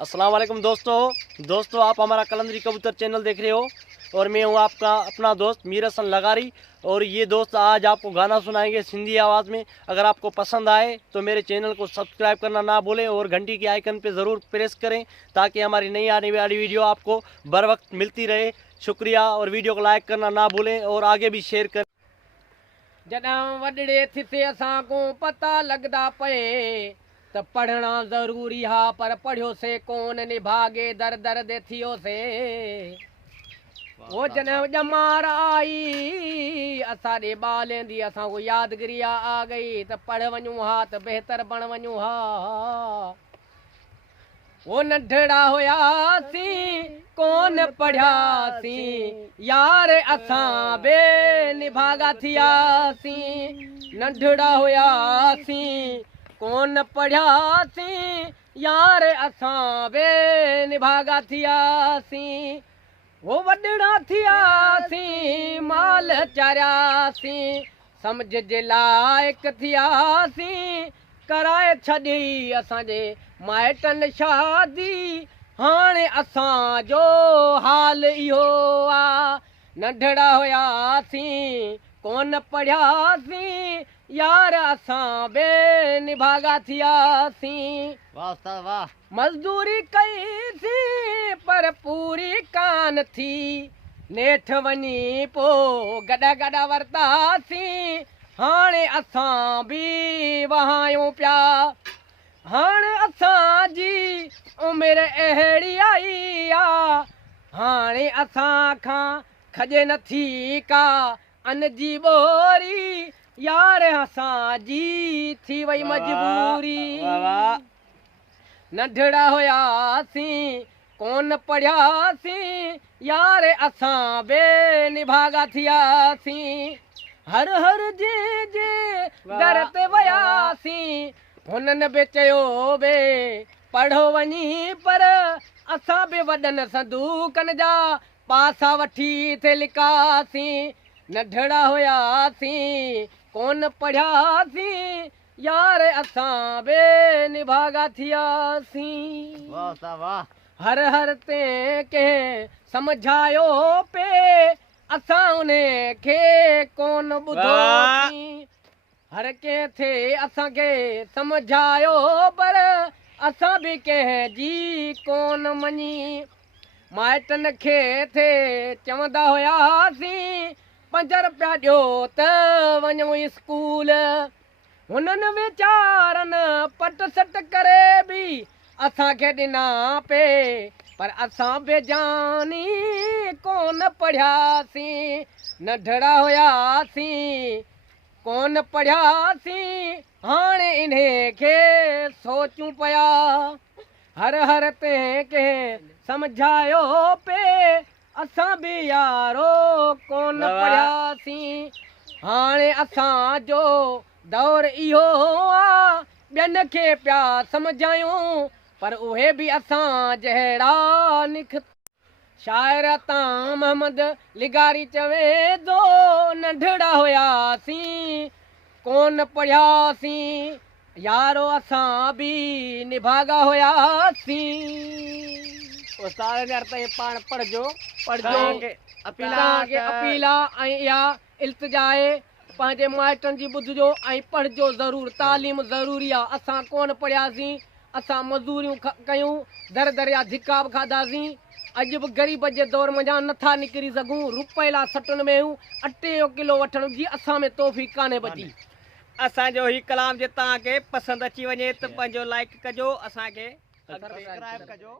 अस्सलाम वालेकुम दोस्तों आप हमारा कलंदरी कबूतर चैनल देख रहे हो और मैं हूं आपका अपना दोस्त मीर हसन लगारी। और ये दोस्त आज आपको गाना सुनाएंगे सिंधी आवाज़ में। अगर आपको पसंद आए तो मेरे चैनल को सब्सक्राइब करना ना भूलें और घंटी के आइकन पे ज़रूर प्रेस करें ताकि हमारी नई आने वाली वीडियो आपको बर वक्त मिलती रहे। शुक्रिया। और वीडियो को लाइक करना ना भूलें और आगे भी शेयर करें। जॾहिं वॾड़े थिसे असां को पता लगदा पए त पढ़ना ज़रूरी हा पर पढ़ियोसीं कोन निभागे दर दर दे थियोसे। वो जॾहिं ॼमार आई असां ॾे ॿालें दी असां को यादगिरी आ गई त पढ़ वञूं हा त बहितर बण वञूं हा। वो नंढड़ा हुयासीं कोन पढ़ियासीं यार असां बे निभागा थियासीं। नंढड़ा हुयासीं कोन पढ़ियासीं यार असां बे निभागा थियासीं। वो वॾड़ा थियासीं माल चारियासीं समझ जे लाइक थियासीं कराए छॾी असांजे माइटनि शादी। हाणे असांजो हाल इहो आ नंढड़ा हुयासीं कोन पढ़ियासीं यार असां बे निभागा थियासीं। वाह उस्ताद वाह। मज़दूरी कईसीं पर पूरी कान थी नेठ वञी पो गॾा गॾा वरतासीं। हाणे असां बि वहायूं पिया हाणे असांजी उमिरि अहिड़ी आई आ हाणे असां खां खजे नथी का अन जी ॿोरी यार असांजी थी वई मजबूरी। नंढड़ा हुयासीं कोन पढ़ियासीं यार असां बे निभागा थियासीं। हर हर जे दर ते वयासीं हुननि बि चयो बे पढ़ो वञी पर असां बि वॾनि संदूकनि जा पासा वठी थे लिकासीं। नंढड़ा हुयासीं कोन पढ़ियासीं यार असां बे निभागा थियासीं। वाह उस्ताद वाह। हर हर ते कंहिं समझायो पे असां उन खे कोन ॿुधोसीं। हर कंहिं थे असांखे समझायो पर असां बि कंहिंजी कोन मञी। माइटनि खे थे चवंदा हुयासीं 5 रुपया ॾियो त वञूं स्कूल। हुननि वीचारनि पट सट करे बि असांखे ॾिना पे पर असां बेजानी कोन पढ़ियासीं। नंढड़ा हुयासीं कोन पढ़ियासीं हाणे इन्हे खे सोचूं पिया। हर हर ते कंहिं समझायो पे असां बि यारो कोन पढ़ियासीं। हाणे असांजो दौर इहो आ ॿियनि खे पिया समझायूं पर उहे बि असां जहिड़ा निख। शाइर तां मोहम्मद लिगारी चवे थो नंढड़ा हुयासीं कोन पढ़ियासीं यारो असां बि निभागा हुयासीं। उस्ताद यार तव्हां पाण पढ़जो अपीला ऐं इहा इल्तिजा आहे पंहिंजे माइटनि जी ॿुधिजो ऐं पढ़जो ज़रूरु। तालीम ज़रूरी आहे। असां कोन पढ़ियासीं असां मज़दूरियूं कयूं दर दरिया धिका बि खाधासीं। अॼु बि ग़रीब जे दौर में नथा निकिरी सघूं रुपयला सटुनि में हूं अटे जो किलो वठण जी असां में तोहफ़ी कान्हे बची। असांजो ही कलाम जे तव्हांखे पसंदि अची वञे त पंहिंजो लाइक कजो असांखे सब्सक्राइब कजो।